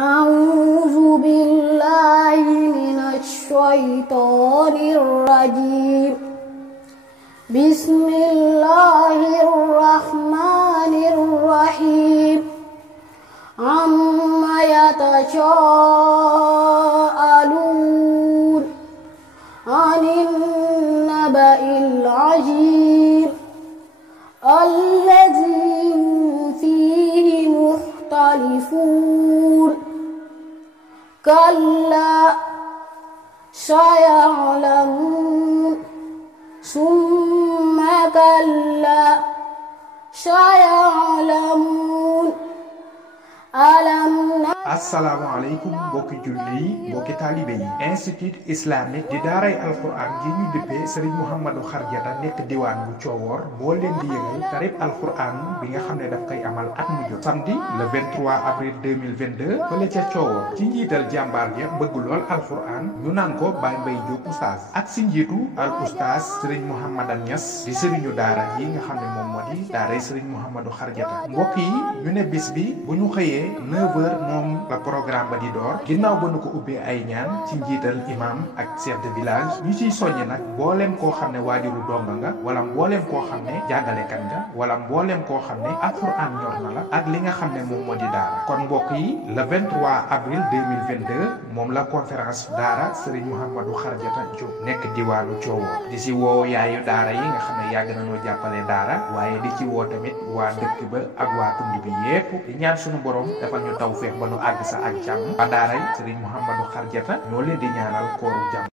أعوذ بالله من الشيطان الرجيم. بسم الله الرحمن الرحيم. عما يتساءلون عن النبأ العظيم الذي هم فيه مختلفون. كلا سيعلمون ثم كلا سيعلمون. asalaamaaleykum mbokki julli yi mbokki taalibe yi institut islamique di daaray alquran gi ñu dippee sëriñ Mouhamadou Khardiata nekk diwaan bu Coowoor moo leen di yëgal tarib alquran bi nga xam ne daf koy amal at mu jot samedi le 23 avril 2022 fële ca Coowoor ci njiital jàmbaar ja bëgg lool alquran ñu naan ko Baye Mbaye Diop oustaz ak si njiitu al oustaz sëriñ Mouhamadan Niass di sëriñu daara yi nga xam ne moom moo di daaray sëriñ Mouhamadou Khardiata mbokk yi ñu ne bis bi bu ñu xëyee 9h moom la programme ba di door ginnaaw ba nu ko ubbee ay ñaan ci njiital imam ak chef de village ñu ciy soññe nag mbooleem koo xam ne waajuru donga nga wala mbooleem koo xam ne jàngalekat nga wala mbooleem koo xam ne alxuraan ñor na la ak li nga xam ne moom moo di daara kon mbokk yi le 23 avril 2022 moom la conférence daara Serigne Mouhamadou Khardiata Diop nekk diwaanu Coowoor di si woo yaayu daara yi nga xam ne yàgg nañoo jàppale daara waaye di ci woo tamit waa dëkk ba ak waa tund bi yépp di ñaan sunu borom dafa ñu tawfeex ba nu àgg sa ak jàmm ba daaray Serigne Mouhamadou Khardiata ñoo leen di ñaanal kooru jàmm.